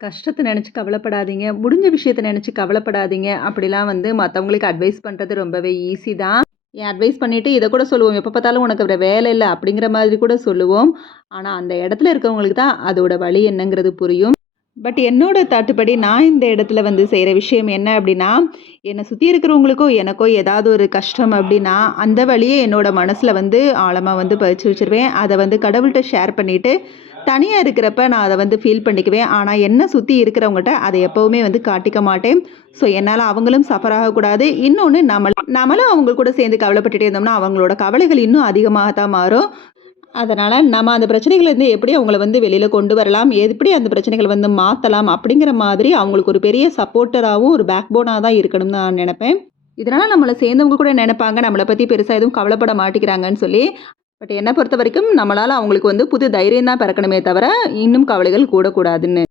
கஷ்டத்த நெனச்சு கவலைப்படாதீங்க. முடிஞ்ச விஷயத்த நெனச்சு கவலைப்படாதீங்க. அப்படிலாம் வந்து மத்தவங்களுக்கு அட்வைஸ் பண்றது ரொம்பவே ஈஸி தான். அட்வைஸ் பண்ணிட்டு இத கூட சொல்லுவோம். எப்ப பார்த்தாலும் உனக்கு வேற வேலை இல்ல அப்படிங்கிற மாதிரி கூட சொல்லுவோம். ஆனா அந்த இடத்துல இருக்கவங்களுக்கு தான் அதோட வலி என்னங்கிறது புரியும். பட் என்னோட தாட்டுப்படி நான் இந்த இடத்துல வந்து செய்ற விஷயம் என்ன அப்படின்னா, என்ன சுத்தி இருக்கிறவங்களுக்கோ, எனக்கோ ஏதாவது ஒரு கஷ்டம் அப்படின்னா, அந்த வலிய என்னோட மனசுல வந்து ஆழமா வந்து பதிச்சு வச்சுருவேன். அத வந்து கடவுள்ட்ட ஷேர் பண்ணிட்டு, தனியா இருக்கிறப்ப நான் அத வந்து ஃபீல் பண்ணிக்குவேன். ஆனா என்ன சுத்தி இருக்கிறவங்கட்ட அத எப்பவுமே வந்து காட்டிக்க மாட்டேன். ஸோ என்னால அவங்களும் சஃபர் ஆகக்கூடாது. இன்னொன்னு நம்மளும் அவங்க கூட சேர்ந்து கவலைப்பட்டுட்டே இருந்தோம்னா, அவங்களோட கவலைகள் இன்னும் அதிகமாக தான் மாறும். அதனால நம்ம அந்த பிரச்சனைகள்லேருந்து எப்படி அவங்கள வந்து வெளியில கொண்டு வரலாம்? எப்படி அந்த பிரச்சனைகள வந்து மாத்தலாம்? அப்படிங்கிற மாதிரி அவங்களுக்கு ஒரு பெரிய சப்போர்ட்டராவும், ஒரு பேக் போனா தான் இருக்கணும்னு நான் நெனப்பேன். இதனால நம்மள சேர்ந்தவங்க கூட நெனைப்பாங்க, நம்மள பத்தி பெருசா எதுவும் கவலைப்பட மாட்டேங்கிறாங்கன்னு சொல்லி. பட் என்ன பொறுத்தவரைக்கும் நம்மளால அவங்களுக்கு வந்து புது தைரியம் தான் பிறக்கணுமே தவிர, இன்னும் கவலைகள் கூடக்கூடாதுன்னு.